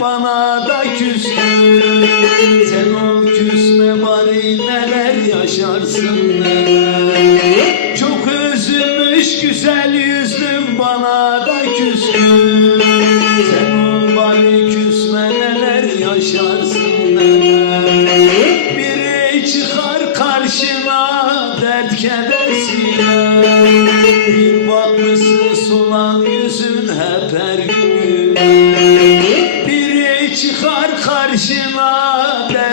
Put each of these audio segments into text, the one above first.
bana da küsmüş Sen ol küsme bari neler yaşarsın? Neler Çok üzülmüş güzel yüzlüm bana da küsmüş Sen ol bari küsme neler yaşarsın? Neler Biri çıkar karşına dert keder siler Bir bakmışsın solan yüzün hep her gün çıkar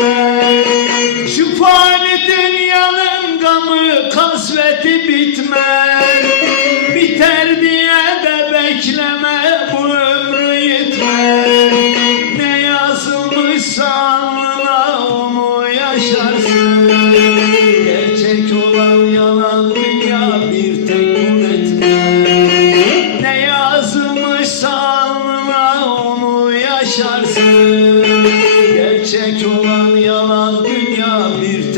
yetmez Şifani dünyanın gamı kasveti bitmez? Biter diye de bekleme bu ömrü yetmez. Ne yazılmışsa alnına onu yaşarsın? Gerçek olan yalan dünya bir tek kul etmez Ne yazılmışsa alnına onu yaşarsın? Gerçek olan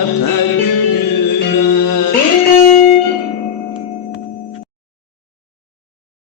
up